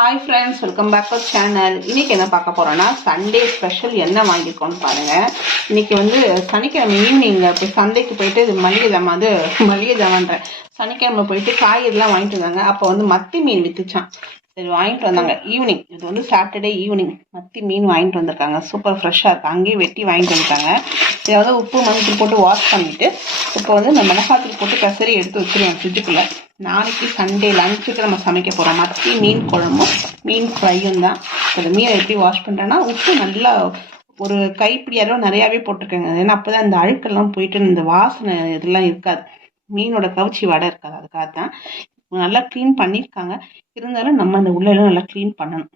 Hi friends welcome back to channel இன்னைக்கு என்ன பார்க்க போறோம்னா சண்டே ஸ்பெஷல் என்ன வாங்கியிருக்கோம்னு பாருங்க. இன்னைக்கு வந்து சனிக்கிழமை ஈவினிங் இப்போ சந்தைக்கு போயிட்டு இது மளிகை ஜாமான் வந்து மளிகை ஜாமான்றேன் சனிக்கிழமை போயிட்டு காய்கறிலாம் வாங்கிட்டு வந்தாங்க. அப்போ வந்து மத்தி மீன் வித்துச்சான் சரி வாங்கிட்டு வந்தாங்க. ஈவினிங் இது வந்து சாட்டர்டே ஈவினிங் மத்தி மீன் வாங்கிட்டு வந்திருக்காங்க. சூப்பர் ஃப்ரெஷ்ஷாக இருக்கு. அங்கேயே வெட்டி வாங்கிட்டு வந்துட்டாங்க. இதாவது உப்பு மஞ்சள் போட்டு வாஷ் பண்ணிட்டு இப்போ வந்து இந்த மிளகாத்தூள் போட்டு கசரி எடுத்து வச்சிருவேன் ஃப்ரிட்ஜுக்குள்ள நாளைக்கு சண்டே லஞ்சுக்கு நம்ம சமைக்க போகிறோம் மத்தி மீன் குழம்பும் மீன் ஃப்ரையும் தான். அந்த மீனை எப்படி வாஷ் பண்ணுறேன்னா உப்பு நல்லா ஒரு கைப்பிடி அளவு நிறையாவே போட்டிருக்கேங்க. ஏன்னா அப்போ தான் இந்த அழுக்கெல்லாம் போயிட்டு இந்த வாசனை இதெல்லாம் இருக்காது. மீனோட கவுச்சி வடை இருக்காது. அதுக்காக தான் நல்லா க்ளீன் பண்ணியிருக்காங்க. இருந்தாலும் நம்ம அந்த உள்ளெல்லாம் நல்லா க்ளீன் பண்ணணும்.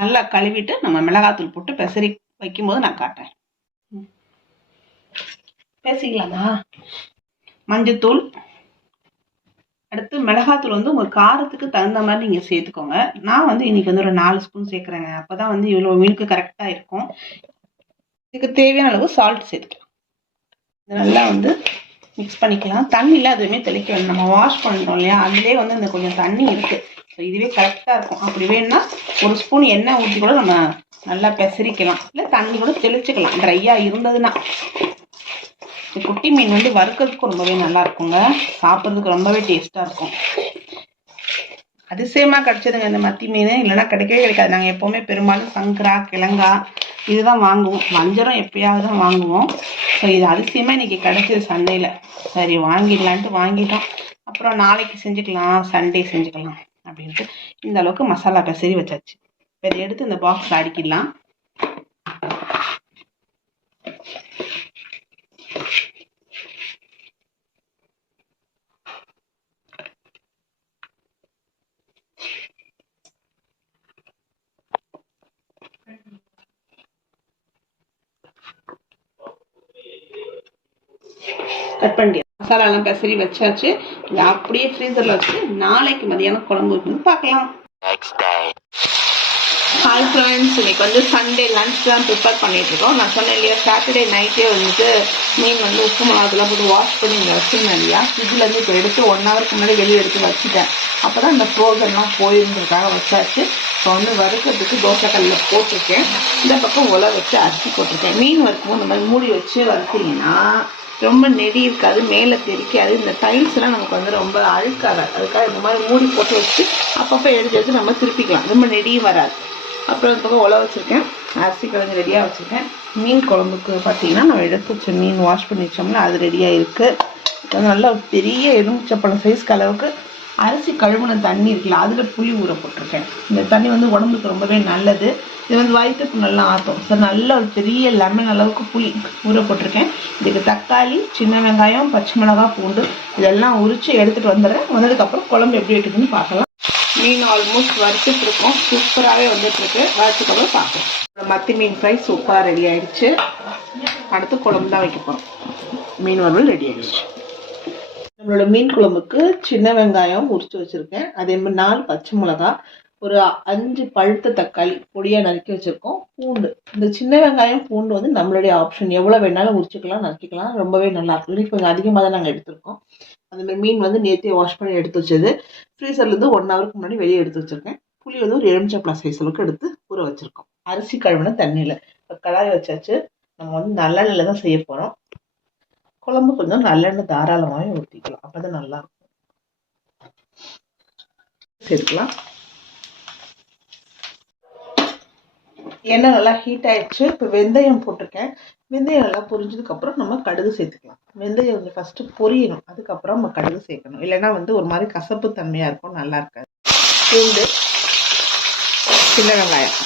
நல்லா கழுவிட்டு நம்ம மிளகாத்தூள் போட்டு பெசரி வைக்கும்போது நான் காட்டுறேன். பேசிக்கலாமா? மஞ்சத்தூள் அடுத்து மிளகாத்தூள் வந்து உங்கள் காரத்துக்கு தகுந்த மாதிரி நீங்கள் சேர்த்துக்கோங்க. நான் வந்து இன்றைக்கி வந்து ஒரு நாலு ஸ்பூன் சேர்க்குறேங்க. அப்போ தான் வந்து இவ்வளோ மீனுக்கு கரெக்டாக இருக்கும். இதுக்கு தேவையான அளவு சால்ட் சேர்த்துக்கலாம். இது நல்லா வந்து மிக்ஸ் பண்ணிக்கலாம். தண்ணியில் எதுவுமே தெளிக்க வேண்டாம். நம்ம வாஷ் பண்ணுறோம் இல்லையா? அதுலேயே வந்து இந்த கொஞ்சம் தண்ணி இருக்குது ஸோ இதுவே கரெக்டாக இருக்கும். அப்படி வேணும்னா ஒரு ஸ்பூன் எண்ணெய் ஊற்றி கூட நம்ம நல்லா பெசரிக்கலாம். இல்லை தண்ணி கூட தெளிச்சுக்கலாம். ட்ரையாக இருந்ததுன்னா. இந்த குட்டி மீன் வந்து வறுக்கிறதுக்கு ரொம்பவே நல்லா இருக்குங்க. சாப்பிட்றதுக்கு ரொம்பவே டேஸ்ட்டாக இருக்கும். அதிசயமாக கிடைச்சதுங்க இந்த மத்தி மீன். இல்லைன்னா கிடைக்கவே கிடைக்காது. நாங்கள் எப்போவுமே பெரும்பாலும் சங்கரா கிழங்கா இதுதான் வாங்குவோம். வஞ்சரம் எப்பயாவது தான் வாங்குவோம். ஸோ இது அதிசயமாக இன்னைக்கு கிடைச்சது சண்டையில் சரி வாங்கிடலான்ட்டு வாங்கிட்டோம். அப்புறம் நாளைக்கு செஞ்சுக்கலாம். சண்டே செஞ்சுக்கலாம் அப்படின்ட்டு இந்த அளவுக்கு மசாலா பெசரி வச்சாச்சு. இதை எடுத்து இந்த பாக்ஸில் அடிக்கிடலாம். கட் பண்ணி மசாலாலாம் பெசரி வச்சாச்சு. இதை அப்படியே ஃப்ரீசரில் வச்சு நாளைக்கு மதியானம் குழம்பு வைக்கணும் பார்க்கலாம். ஹாய் ஃப்ரெண்ட்ஸ் இன்னைக்கு வந்து சண்டே லஞ்ச் தான் ப்ரிப்பேர் பண்ணிட்டு இருக்கோம். நான் சொன்னேன் இல்லையா சாட்டர்டே நைட்டே வந்துட்டு மீன் வந்து உப்பு மிளகாத்தெல்லாம் போட்டு வாஷ் பண்ணி இங்கே வச்சுருந்தேன் இல்லையா? ஃப்ரிட்ஜிலேருந்து இப்போ எடுத்து ஒன் ஹவருக்கு முன்னாடி வெளியே எடுத்து வச்சுட்டேன். அப்போ தான் இந்த ஃப்ரோசன்லாம் போயிருந்ததுக்காக வச்சாச்சு. இப்போ வந்து வறுக்கிறதுக்கு தோசைக்கல்லில் போட்டிருக்கேன். இந்த பக்கம் உலை வச்சு அரிசி போட்டிருக்கேன். மீன் வறுக்கும்போது இந்த மாதிரி மூடி வச்சு வறுத்தீங்கன்னா ரொம்ப நெடி இருக்காது மேலே தெரிக்காது. இந்த டைல்ஸ்லாம் நமக்கு வந்து ரொம்ப அழுக்காகாது அதுக்காக இந்த மாதிரி மூடி போட்டு வச்சு அப்பப்போ எடுத்து எடுத்து நம்ம திருப்பிக்கலாம். ரொம்ப நெடியும் வராது. அப்புறம் இந்த பக்கம் வச்சுருக்கேன். அரிசி கிழங்கு ரெடியாக வச்சுருக்கேன். மீன் குழம்புக்கு பார்த்தீங்கன்னா நம்ம எடுத்து வச்ச மீன் வாஷ் பண்ணி வச்சோம்னா அது ரெடியாக இருக்குது நல்லா பெரிய எலுமிச்சப்பழம் சைஸ்க்கு அளவுக்கு அரிசி கழுவுன தண்ணி இருக்குல்ல அதில் புளி ஊற போட்டிருக்கேன். இந்த தண்ணி வந்து உடம்புக்கு ரொம்பவே நல்லது. இது வந்து வயிற்றுக்கு நல்லா ஆற்றும் ஸோ நல்ல ஒரு பெரிய லெமன் அளவுக்கு புளி ஊற போட்டிருக்கேன். இதுக்கு தக்காளி சின்ன வெங்காயம் பச்சை மிளகாய் பூண்டு இதெல்லாம் உரித்து எடுத்துகிட்டு வந்துடுறேன். வந்ததுக்கப்புறம் குழம்பு எப்படி இருக்குதுன்னு பார்க்கலாம். மீன் ஆல்மோஸ்ட் வறுத்துட்டு இருக்கோம் சூப்பராகவே வந்துட்டுருக்கு வறுத்துக்கப்புறம் பார்க்கலாம். மத்தி மீன் ஃப்ரை சூப்பராக ரெடி ஆயிடுச்சு. அடுத்து குழம்பு தான் வைக்க போகிறோம் மீன் வறுவல் ரெடி ஆயிடுச்சு. நம்மளோட மீன் குழம்புக்கு சின்ன வெங்காயம் உரிச்சு வச்சுருக்கேன். அதே மாதிரி நாலு பச்சை மிளகா ஒரு அஞ்சு பழுத்த தக்காளி பொடியாக நறுக்கி வச்சுருக்கோம். பூண்டு. இந்த சின்ன வெங்காயம் பூண்டு வந்து நம்மளுடைய ஆப்ஷன் எவ்வளோ வேணாலும் உரிச்சுக்கலாம் நறுக்கிக்கலாம். ரொம்பவே நல்லா இருக்கும். இன்னைக்கு கொஞ்சம் அதிகமாக தான் நாங்கள் எடுத்திருக்கோம். அந்தமாதிரி மீன் வந்து நேற்றே வாஷ் பண்ணி எடுத்து வச்சது. ஃப்ரீசர்லேருந்து ஒன் ஹவருக்கு முன்னாடி வெளியே எடுத்து வச்சுருக்கேன். புளி வந்து ஒரு எலுமிச்சப்பழம் சைஸ் அளவுக்கு எடுத்து ஊற வச்சுருக்கோம். அரிசி கழுவின தண்ணியில். இப்போ கடாய் வச்சாச்சு. நம்ம வந்து நல்லெண்ணெயில தான் செய்ய போகிறோம் குழம்பு கொஞ்சம் நல்லெண்ணெய் தாராளமாகவே ஊற்றிக்கலாம் அப்பதான் நல்லா இருக்கும் சேர்க்கலாம் எண்ணெய் நல்லா ஹீட் ஆயிடுச்சு. இப்போ வெந்தயம் போட்டிருக்கேன். வெந்தயம் நல்லா பொரிஞ்சதுக்கு அப்புறம் நம்ம கடுகு சேர்த்துக்கலாம். வெந்தயம் வந்து ஃபர்ஸ்ட் பொரியணும். அதுக்கப்புறம் நம்ம கடுகு சேர்க்கணும். இல்லைன்னா வந்து ஒரு மாதிரி கசப்பு தன்மையா இருக்கும். நல்லா இருக்காது. பூண்டு சின்ன வெங்காயம்.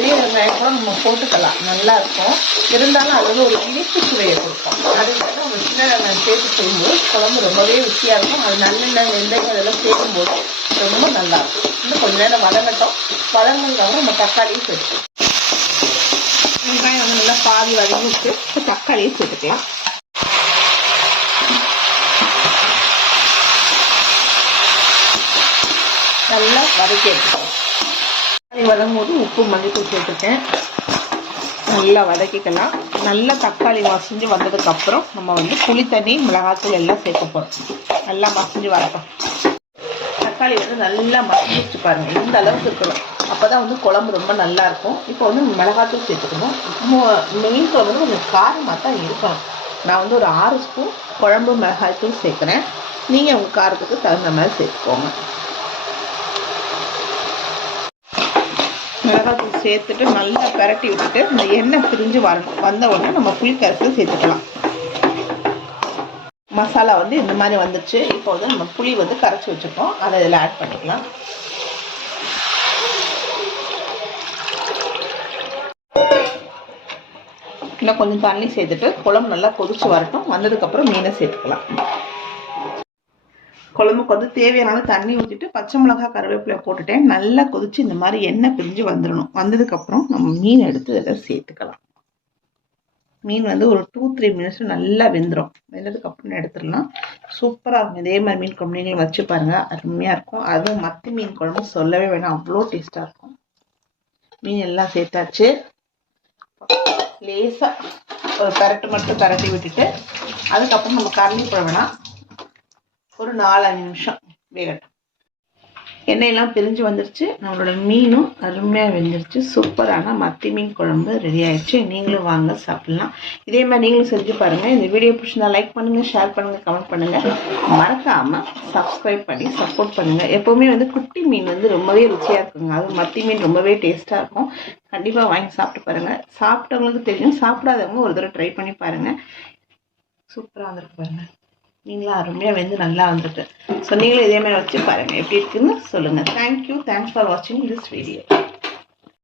பெரிய வெங்காயம் கூட நம்ம போட்டுக்கலாம். நல்லா இருக்கும். இருந்தாலும் அது வந்து ஒரு இனிப்பு சுவையை கொடுக்கும் அதுக்காக நம்ம சின்ன வெங்காயம் சேர்த்து செய்யும்போது குழம்பு ரொம்பவே ருசியாக இருக்கும். அது நல்லெண்ணெய் வெந்தயம் இதெல்லாம் சேர்க்கும்போது ரொம்ப நல்லா இருக்கும். இன்னும் கொஞ்ச நேரம் வதங்கட்டும். வதங்கினதுக்கப்புறம் நம்ம தக்காளியும் சேர்த்துக்கலாம். வெங்காயம் வந்து நல்லா பாதி வதங்கிட்டு இப்போ தக்காளியும் சேர்த்துக்கலாம். நல்லா வதக்கி எடுத்துக்கலாம். வதங்கும்போது உப்பு மல்லித்தூள் சேர்த்துருக்கேன் நல்லா வதக்கிக்கலாம். நல்லா தக்காளி மசிஞ்சு வந்ததுக்கப்புறம் நம்ம வந்து புளி தண்ணி மிளகாத்தூள் எல்லாம் சேர்க்க போகிறோம் நல்லா மசிஞ்சு வரட்டும். தக்காளி வந்து நல்லா மசிச்சு பாருங்க. இந்த அளவுக்கு இருக்கணும். அப்போ தான் வந்து குழம்பு ரொம்ப நல்லா இருக்கும். இப்போ வந்து மிளகாத்தூள் சேர்த்துக்கணும். மெயின் குழம்பு வந்து கொஞ்சம் காரமாக தான் இருக்கணும். நான் வந்து ஒரு ஆறு ஸ்பூன் குழம்பு மிளகாய்த்தூள் சேர்க்குறேன். நீங்கள் உங்கள் காரத்துக்கு தகுந்த மாதிரி சேர்த்துக்கோங்க. மிளகாத்தூள் சேர்த்துட்டு நல்லா பரட்டி விட்டுட்டு இந்த எண்ணெய் பிரிஞ்சு வரணும் வந்த உடனே நம்ம புளி கரைசல் சேர்த்துக்கலாம். மசாலா வந்து இந்த மாதிரி வந்துச்சு. இப்போ வந்து நம்ம புளி வந்து கரைச்சி வச்சுருக்கோம். அதை இதில் ஆட் பண்ணிக்கலாம். இன்னும் கொஞ்சம் தண்ணி சேர்த்துட்டு குழம்பு நல்லா கொதிச்சு வரட்டும். வந்ததுக்கப்புறம் மீனை சேர்த்துக்கலாம். குழம்புக்கு வந்து தேவையான தண்ணி ஊற்றிட்டு பச்சை மிளகாய் கருவேப்பிலை போட்டுட்டேன். நல்லா கொதிச்சு இந்த மாதிரி எண்ணெய் பிரிஞ்சு வந்துடணும். வந்ததுக்கப்புறம் நம்ம மீன் எடுத்து இதில் சேர்த்துக்கலாம். மீன் வந்து ஒரு டூ த்ரீ மினிட்ஸ் நல்லா வெந்துடும் வெந்ததுக்கப்புறம் எடுத்துடலாம். சூப்பராக இருக்கும். இதே மாதிரி மீன் குழம்பு நீங்களும் வச்சு பாருங்கள் அருமையாக இருக்கும். அதுவும் மத்தி மீன் குழம்பு சொல்லவே வேணாம். அவ்வளோ டேஸ்ட்டாக இருக்கும். மீன் எல்லாம் சேர்த்தாச்சு. லேசாக ஒரு பரட்டு மட்டும் பரட்டி விட்டுட்டு அதுக்கப்புறம் நம்ம கரண்டி போட வேணாம். ஒரு நாலஞ்சு நிமிஷம். வேகட்டும் எண்ணெயெல்லாம் பிரிஞ்சு வந்துருச்சு. நம்மளோட மீனும் அருமையாக வெந்துருச்சு. சூப்பரான மத்தி மீன் குழம்பு ரெடி ஆயிடுச்சு. நீங்களும் வாங்க சாப்பிட்லாம். இதே மாதிரி நீங்களும் செஞ்சு பாருங்கள் இந்த வீடியோ பிடிச்சிருந்தா லைக் பண்ணுங்கள் ஷேர் பண்ணுங்கள் கமெண்ட் பண்ணுங்கள் மறக்காமல் சப்ஸ்கிரைப் பண்ணி சப்போர்ட் பண்ணுங்கள் எப்போவுமே வந்து குட்டி மீன் வந்து ரொம்பவே ருச்சியாக இருக்குங்க. அது மத்தி மீன் ரொம்பவே டேஸ்ட்டாக இருக்கும். கண்டிப்பாக வாங்கி சாப்பிட்டு பாருங்கள் சாப்பிட்டவங்களுக்கு தெரியும். சாப்பிடாதவங்க ஒரு தடவை ட்ரை பண்ணி பாருங்கள் சூப்பராக வந்துருக்கு பாருங்கள் நீங்களும் அருமையாக வெந்து நல்லா வந்துட்டு ஸோ நீங்களும் இதே மாதிரி வச்சு பாருங்கள் எப்படி இருக்குன்னு சொல்லுங்கள் தேங்க்யூ தேங்க்ஸ் ஃபார் வாட்சிங் திஸ் வீடியோ